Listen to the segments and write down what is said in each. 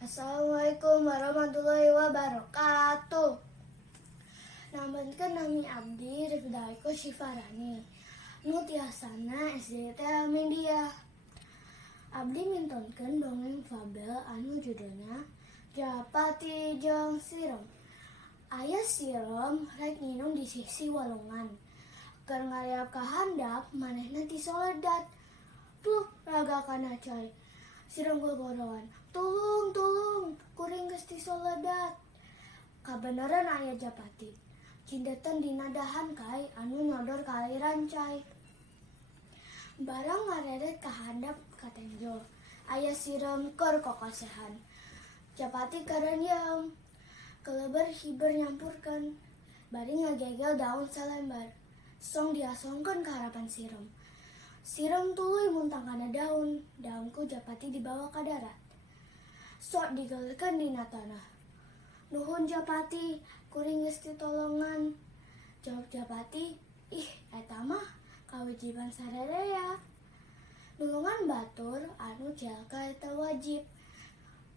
Assalamualaikum warahmatullahi wabarakatuh. Nambankeun nami abdi Rifdaiko Syifarani. Nu tiasana SD teh Media. Abdi mintonkeun dongeng fabel anu judulna Japati jeung Sirom. Aya sirom rek nginum di sisi walungan. Keur ngareap ka handap manehna ti soledat. Tuh raga kana coy. Sirom gogorowan. Tulung, kuring geus ti soledat. Kabeneran aya Japati. Cindetan dina dahan kai anu nyodor ka aliran cai. Barang ngareret ka handap ka tenjol. Aya sirom keur kokosehan. Japati karenyam. Keleber hiber nyampurkan. Bari ngagegel daun salembar. Song diasongkeun ka harapan sirom. Sirom tuluy muntang kana daun. Daunku Japati dibawa ka darat. Sok digelkeun dina tanah. Nuhun Japati, kuring geus titolongan. Jawab Japati, ih eta mah kawajiban sarerea. Nulungan batur anu jalka eta wajib.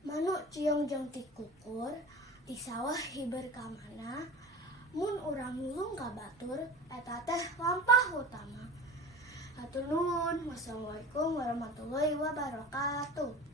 Manuk ciong jeung ti kukur di sawah hiber ka mana. Mun urang nulung ka batur eta teh lampah utama. Hatur nuhun. Wassalamualaikum warahmatullahi wabarakatuh.